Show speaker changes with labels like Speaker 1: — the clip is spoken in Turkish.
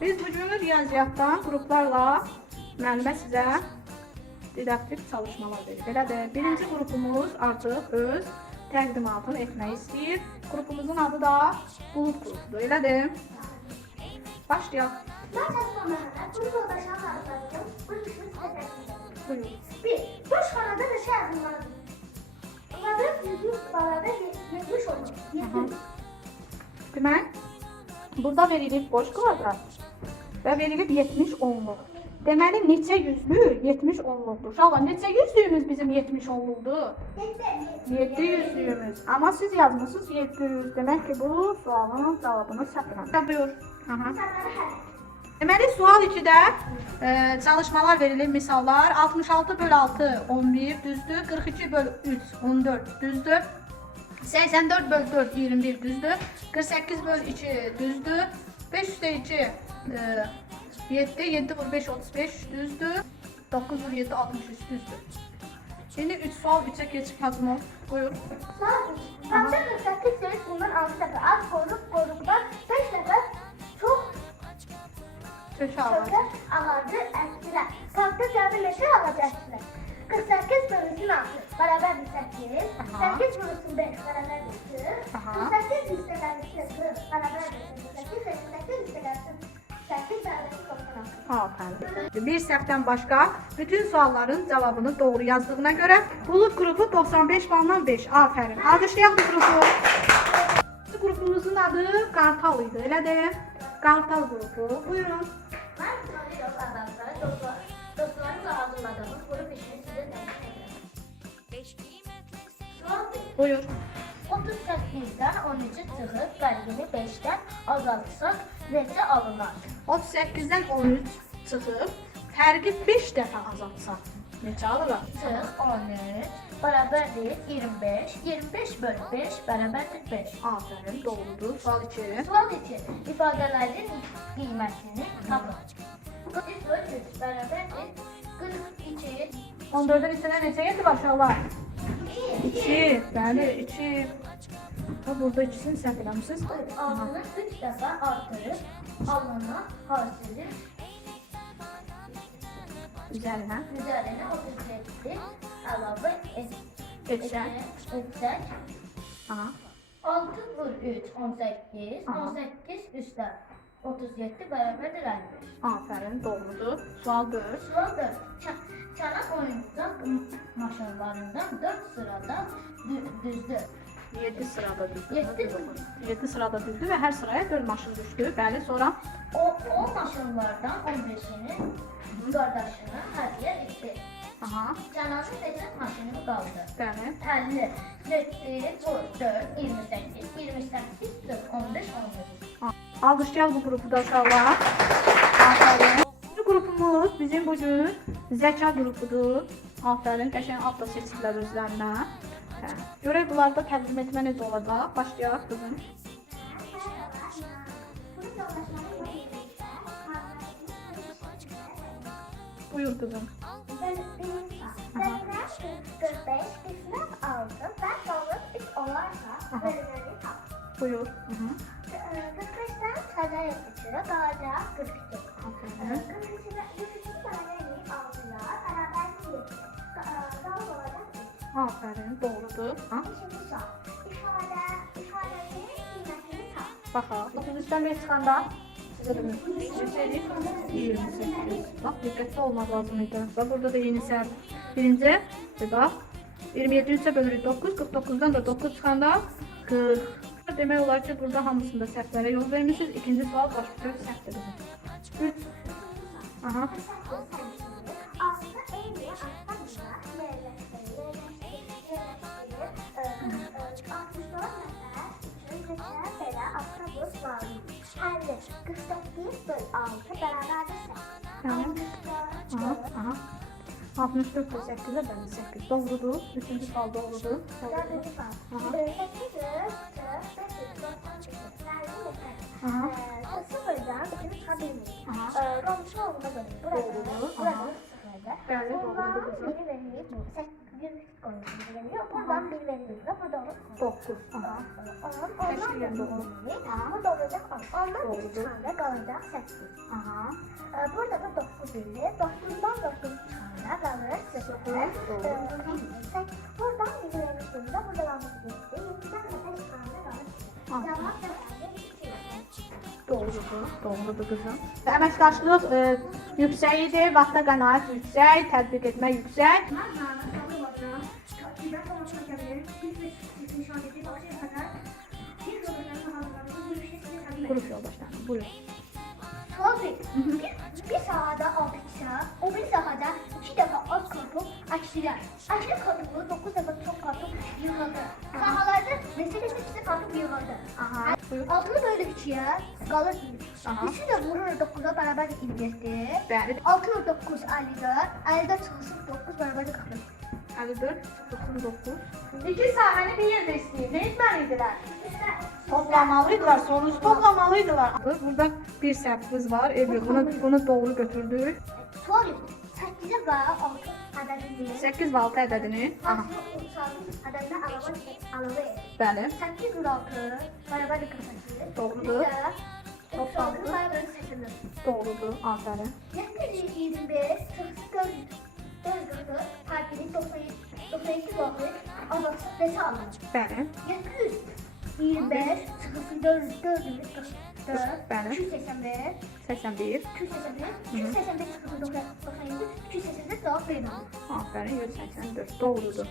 Speaker 1: Biz bugün riyaziyyatdan qruplarla müəllimə sizə didaktik çalışmalar verir. Belədir. Birinci qrupumuz artıq öz təqdimatını etmək istəyir. Qrupumuzun adı da Bulut qrupudur. Elədir. Başlayaq.
Speaker 2: Ben çalışmalarına grup yoldaşına tanıtacağım. Bu işin size
Speaker 1: Buyurun.
Speaker 2: Bir, boş kanada bir şey Bunların yüzü balada yetmiş olur. Yetmiş.
Speaker 1: Demək, burada verilib boş kvadrat və verilib 70 onluq. Deməli, neçə yüzlü 70 onluqdur. Uşaqlar, neçə yüzlüyümüz bizim 70 onluqdur?
Speaker 2: Yetmiş.
Speaker 1: 700'lüyümüz. Ama siz yazmışsınız 700. Demek ki bu sualın cevabını səhvlə. Buyur. Aha. Deməli sual 2-də e, çalışmalar verilir, misallar. 66 böl 6 11 düzdür. 42 böl 3 14 düzdür. 84 böl 4 21 düzdür. 48 böl 2 düzdür. 5 üstə 2 e, 7 7 vur 5 35 düzdür. 9 vur 7 63 düzdür. Şimdi 3 sual 3'e geçip yazma. Buyur.
Speaker 2: Sonra Tavşan 48 söz bundan 6 defa az koruk koruktan
Speaker 1: Köşe ağacı.
Speaker 2: ağacı eskiler. Kalktı cevabı meşe ağacı eskiler. 48 bölüsün 6 beraber bir 8.
Speaker 1: Aha.
Speaker 2: 8 bölüsün 5 beraber bir 4.
Speaker 1: Aha.
Speaker 2: 48 listelerisi 40 beraber bir 8. 88 listelerisi 8 beraber bir 96.
Speaker 1: Aferin. Bir səhvdən başqa bütün sualların cavabını doğru yazdığına görə Bulut qrupu 95 baldan 5. Aferin. Alqışlayaq bu qrupu. Qrupumuzun adı Qartal idi, elədir? Qartal qrupu. Buyurun. Buyur.
Speaker 2: 38'den 13'ü çıxıb bəlgini 5-dən azaltsaq necə alınar?
Speaker 1: 38-dən 13 çıxıb fərqi 5 dəfə azaltsaq neçə alırıq?
Speaker 2: Çıx 13 bərabərdir 25. 25 bölü 5 bərabərdir 5.
Speaker 1: Aferin, doğrudur. Sual 2.
Speaker 2: Sual 2. İfadələrin qiymətini tapın. 3 bölü 3 bərabərdir 42.
Speaker 1: 14-dən içinə neçə getdi aşağılar?
Speaker 2: 2.
Speaker 1: 2. Bəli, 2. Ha, burada ikisini səhv eləmişsiniz.
Speaker 2: Altını 3 dəfə artırıb alınan hasili
Speaker 1: Üzərinə
Speaker 2: üzərinə 37 əlavə et.
Speaker 1: etsək.
Speaker 2: Etsək.
Speaker 1: Aha.
Speaker 2: 6 vur 3 18
Speaker 1: Aha.
Speaker 2: 18 üstə 37 bərabərdir 55.
Speaker 1: Aferin, doğrudur. Sual 4.
Speaker 2: Sual 4. Ç- Çanak oyuncaq maşınlarından 4 sırada dü- düzdür.
Speaker 1: 7 sırada
Speaker 2: mi?
Speaker 1: 7 sırada düzdür və hər sıraya 4 maşın düşdü. Bəli, sonra
Speaker 2: O, o maşınlardan 15'ini qardaşına hədiyyə etdi.
Speaker 1: aha,
Speaker 2: Cananın neçə maşını qaldı?
Speaker 1: bəli.
Speaker 2: 50, 7, vur 4, 28, 28, 4, 15, 19.
Speaker 1: Alqışlayaq bu qrupu da uşaqlar. Aferin. Bu qrupumuz bizim bugün zəka qrupudur. Aferin, qəşəng ad da seçiblər özlərinə. Hə. Görək bunlarda təqdim etmə necə olacaq? Başlayaq qızım. Buyur qızım.
Speaker 2: Ben benim ben 45 kısmet aldım. Ben sonra 3 olarsa bölümleri aldım.
Speaker 1: Buyur. Hı -hı.
Speaker 2: 45'ten sadece geçiyor. Kalacak 42.
Speaker 1: Aferin.
Speaker 2: 43'ü 43'ü sadece aldılar. Beraber bir. Daha olacak.
Speaker 1: Aferin, doğrudur. Ha?
Speaker 2: Şimdi sor. İfade, ifadenin kıymetini tap.
Speaker 1: Baxaq. 33-dən 5 çıxanda sizə də göstəreyim. 28. Bax, diqqətli olmaq lazım. Bax, burada da yeni səhv. Birinci, bir bax. 27 3-ə bölürük 9, 49-dan da 9 çıxanda 40. Demək olar ki, burada hamısında səhvlərə yol vermişiz. İkinci sual başqa səhvdir. 3. Aha.
Speaker 2: Aslında en iyi aslında yerleştirir, yerleştirir, yerleştirir. 64 nefer için geçer bela otobüs var. 50, 48 bölü 6 beraberdir 8.
Speaker 1: Tamam.
Speaker 2: 64
Speaker 1: Aha, aha. 64 bölü 8-ə bəli 8. Doğrudur. Üçüncü sual doğrudur.
Speaker 2: Sağ.
Speaker 1: Aha.
Speaker 2: 8, 4, 5, 98,
Speaker 1: Aha.
Speaker 2: Sıfırdan üçünü çıkabilmeyiz.
Speaker 1: Aha.
Speaker 2: Komşu olduğuna göre burada,
Speaker 1: Doğru.
Speaker 2: burada
Speaker 1: Aha.
Speaker 2: sıfırda.
Speaker 1: Bəli,
Speaker 2: Bundan
Speaker 1: doğrudur qızım.
Speaker 2: biri vermeyip bu. 100 koyuyoruz. Yok buradan 1 veriyoruz. da Burada olur.
Speaker 1: 9. Aha.
Speaker 2: Ondan ondan
Speaker 1: olur.
Speaker 2: Burada olacak 10. Ondan. 3 tane kalacak 8.
Speaker 1: Aha.
Speaker 2: Ee, Burada da 9 idi. 9'dan 9 tane kalır. 0.
Speaker 1: Doğrudur. Qızım. Əməkdaşlıq e, yüksək idi, vaxta qənaət yüksək, tətbiq etmə yüksək. Qrup yoldaşlarım, buyurun.
Speaker 2: Tabii. Bir, bir sahada altıksa, o bir sahada iki defa az kartopu açtılar. Açtık kartopu dokuz defa çok kartop yığıldı.
Speaker 1: Aha. Buyur.
Speaker 2: Altını böyle üçüye kalır.
Speaker 1: Aha.
Speaker 2: Üçü de vurur dokuza beraber indirdi.
Speaker 1: Bəli.
Speaker 2: Altı dokuz əldə, əldə çıxsın dokuz beraber de kalır.
Speaker 1: 54, 99. İki sahəni bir yerdə istəyir. Nə etməliydilər? Toplamalıydılar, sonuç toplamalıydılar. Burada bir səhvimiz var. Evi bunu, bunu doğru götürdük.
Speaker 2: Səkkizi və altı ədədini
Speaker 1: 8 və 6 ədədini. Aha.
Speaker 2: ədədinə əlavə əlavə et.
Speaker 1: Bəli.
Speaker 2: 8 vur 6 beraber de 48.
Speaker 1: Doğrudur.
Speaker 2: 36 beraber 80.
Speaker 1: Doğrudur. Afərin.
Speaker 2: 725 44 444 takili 92 bakır anası beşe alır.
Speaker 1: Bəli.
Speaker 2: 725 4 4
Speaker 1: Bəli.
Speaker 2: 281
Speaker 1: 81.
Speaker 2: 281 281 97 281 284 cevap verin.
Speaker 1: Afərin 184. Doğrudur.